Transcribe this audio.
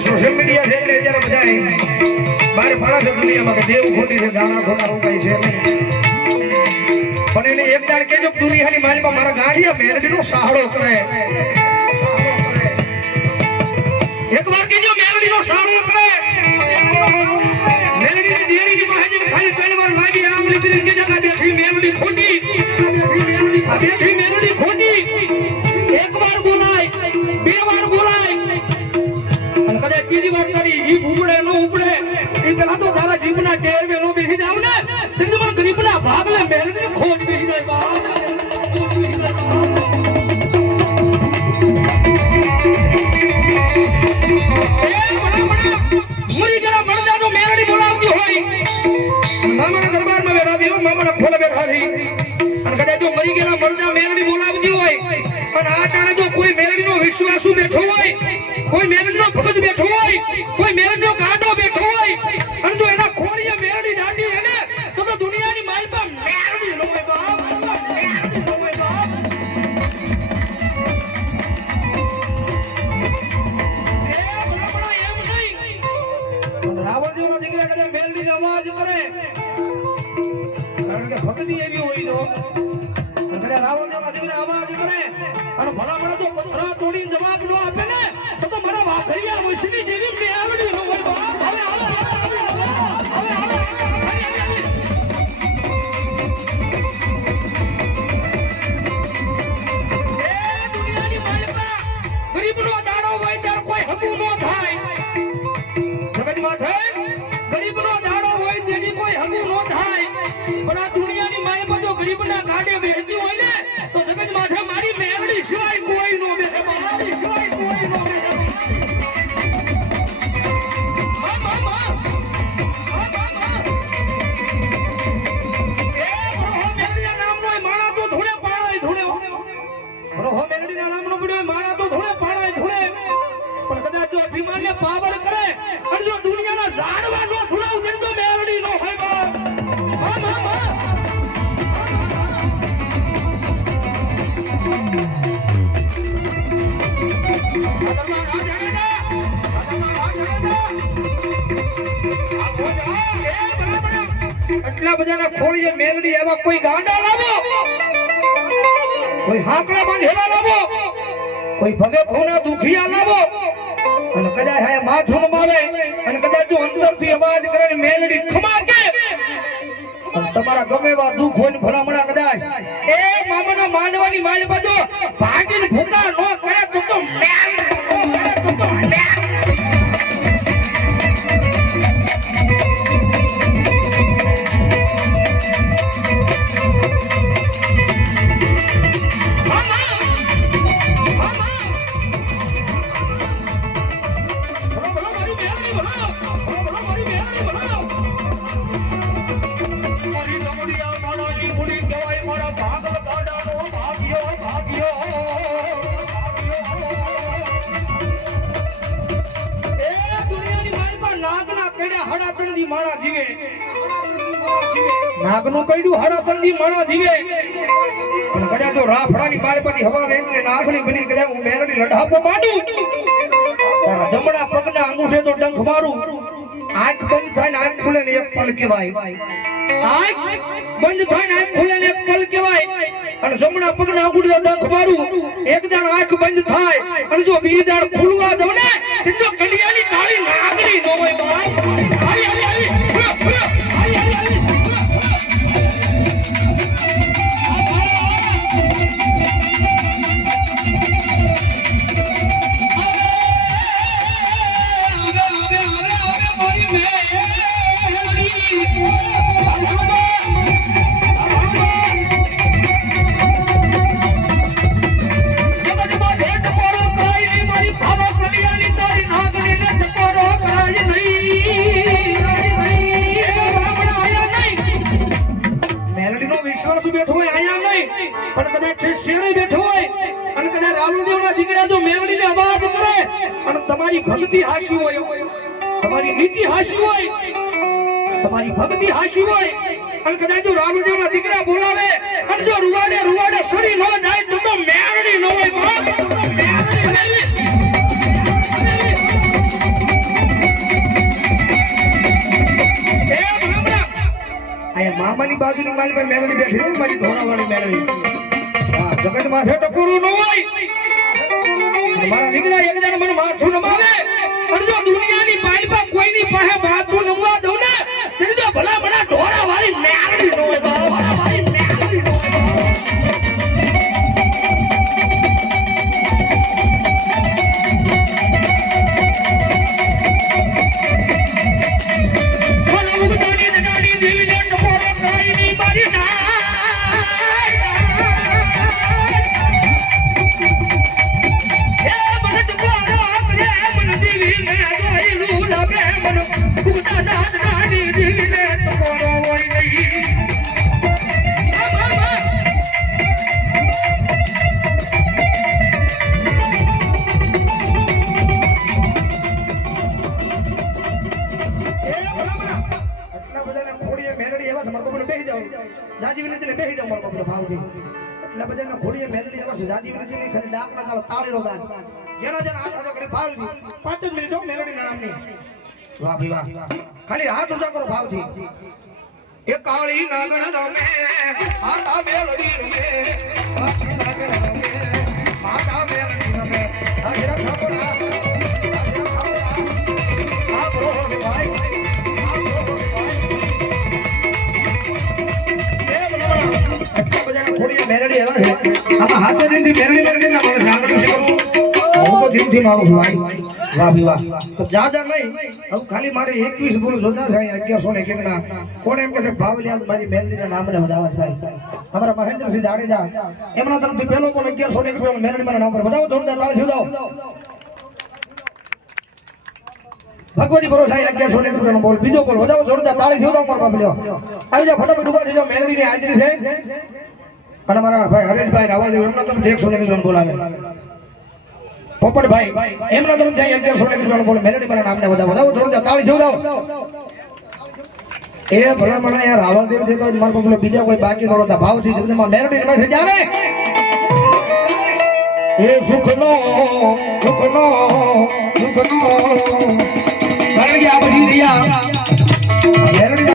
social media છે એટલે અત્યારે બધા બહાર ફાળા છે દુનિયામાં કે દેવ ખોટી છે ગાણા ખોટા એવું કઈ છે પણ એને એક દાડ કેજો દુનિયાની માલમાં મારા ગાંડિયા મેલડીનો સહારો કરે એક વાર કેજો મેલડીનો સહારો કરે મેલડીની દેરીની પાસે ખાલી ત્રણ વાર લાગી આમ લીધી કે જગા બેઠી મેલડી ખોટી આ બેઠી મેલડી ખોટી એક વાર બોલાય બે વાર બોલાય અને કદાચ ત્રીજી વાર તારી જીભ ઉપડે ન ઉપડે એ પેલા તો તારા જીભના ટેર મે નો બેસી જાવ ને તેની પણ ગરીબના ભાગલે મેલડી ખોટ બેસી જાય બાપ મરી ગયેલા મરદાનો મેલડી બોલાવતી હોય મામાના દરબારમાં બેઠા હતી મામાના ખોલે બેઠા હતી અને કદાચ જો મરી ગયેલા મરદા મેલડી બોલાવતી હોય અને આ ટાણે જો કોઈ મેલડીનો વિશ્વાસુ બેઠો હોય કોઈ મેલડીનો ભગત બેઠો હોય કોઈ મેલડીનો ગાંડો બેઠો હોય અને જો એના ખોળીએ મેલડી દાંડી હે ને તો દુનિયાની માલમાં મેલડી નો હોય બાપ મેલડી નો હોય બાપ એ બરાબર એમ નહીં રાવણદેવના દીકરા કદાચ મેલડીનો અવાજ કરે કારણ કે ભક્તિ એવી હોય તો કદાચ રાવણદેવના દીકરા અવાજ કરે અને ભલા ભલા તો પથરા તોડીને જવાબ ન આપે ને તો મારા વાઘરિયા વૈષ્ણવી જેવી મેલડી ન હોય બાપ હવે દુનિયાની માલિકા ગરીબનો દાડો હોય ત્યારે કોઈ હકુ ન થાય જગતમાં થાય ગરીબનો દાડો હોય તેની કોઈ હકુ ન થાય પણ આ દુનિયાની માલિકા જો ગરીબના ગાડે બેહતી હોય ને તો જગત માથે મારી મેલડી સિવાય કોઈ નો બેહે મારી સિવાય કોઈ નો બેહે પાવર કરે અને જો દુનિયાના ઝાડવા નો ધુલાવ દે તો મેલડી નો હોય બાપ હા હા હા એટલા બધાના ખોળીએ મેલડી એવા કોઈ ગાંડા લાવો કોઈ હાકડા બાંધેલા લાવો કોઈ ભગે ભોના દુખિયા લાવો અને કદાચ હે માથું મારે અને કદાચ જો અંદરથી અવાજ કરે ને મેલડી ખમાકે અને તમારા ગમેવા દુખ હોય ને ભલામણા કદાચ એ મામાના માંડવાની માલ બાજુ ભાગીને ભૂકા ન કરે તો મેલ નાગનું કઈડું હાડા તળદી માણા જીવે પણ કદાચ જો રાફડાની બાળપતિ હવા વેગને નાગણી બની કદાચ હું મેલડી લઢાપો માંડું તારા જમણા પગના અંગૂઠે તો ડંખ મારું આંખ બંધ થાય ને આંખ ખુલે ને એક પલ કહેવાય આંખ બંધ થાય ને આંખ ખુલે ને એક પલ કહેવાય અને જમણા પગના અંગૂઠે તો ડંખ મારું એક દાડ આંખ બંધ થાય અને જો બીજી દાડ ખુલવા દઉં ને તો કડિયાની કાળી નાગણી નો હોય બાપ હારી હારી હારી બેઠો હોય આયા નહીં પણ કદાચ શેરે બેઠો હોય અને કદાચ રાવણદેવના દીકરા જો મેલડીને અવાજ કરે અને તમારી ભક્તિ હાસી હોય તમારી નીતિ હાસી હોય તમારી ભક્તિ હાસી હોય અને કદાચ જો રાવણદેવના દીકરા બોલાવે અને જો રૂવાડે રૂવાડે સરી ન જાય તો મેલડી ન હોય બાપ મેલડી મામાની બાજુની માલ પર મેલડી બેઠી છે મારી ઢોરાવાળી મેલડી હા જગત માથે ટકુરું ન હોય મારા દીકરા એક જણ મને માથું નમાવે અને જો દુનિયાની પાલપા કોઈની પાસે માથું નમવા દઉં ને તેને તો ભલા ભલા ઢોરાવાળી મેલડી ન હોય ઢોરાવાળી મેલડી ન હોય ખાલી હાથ ઊંચા કરો ભાવથી એ કાળી નાગણ રમે માતા મેલડી રમે કાળી નાગણ રમે માતા મેલડી રમે આ હીરા ખાપડા આ બરો ભાઈ મેલડી આવે આમાં હાથે દીધી મેલડી ના મને સાંભળી છે હું તો દિલથી મારું ભાઈ વાહ ભી વાહ તો જ્યાદા નહીં હવે ખાલી મારે 21 બોલ જોતા થાય 1101 ના કોણ એમ કે છે ભાવલિયા મારી મેલડીના નામને વધાવા ભાઈ અમારા મહેન્દ્રસિંહ જાડેજા એમના તરફથી પહેલો કોણ 1101 મેલડી મારા નામ પર વધાવો જોરદાર તાળી સુધાવો ભગવાનની ભરોસા 1101 નો બોલ બીજો બોલ વધાવો જોરદાર તાળી સુધાવો મારા ભાવલિયો આવી જા ફટાફટ ઉભા થઈ જાઓ મેલડીની હાજરી છે અને મારા ભાઈ હરેશભાઈ રાવલદેવ એમના તરફથી 101 બોલાવે પોપટભાઈ એમના તરફ જાય 1101 બોલ મેલડી મારા નામને વધાવો જોરદાર તાળી સુધાવો એ ભલા મને યાર રાવલદેવ દેતો જ મારા પર બીજા કોઈ બાકી નહોતા ભાવથી જગદમાં મેલડી રમે છે જ્યારે એ સુખનો કારણ કે આ બધી દિયા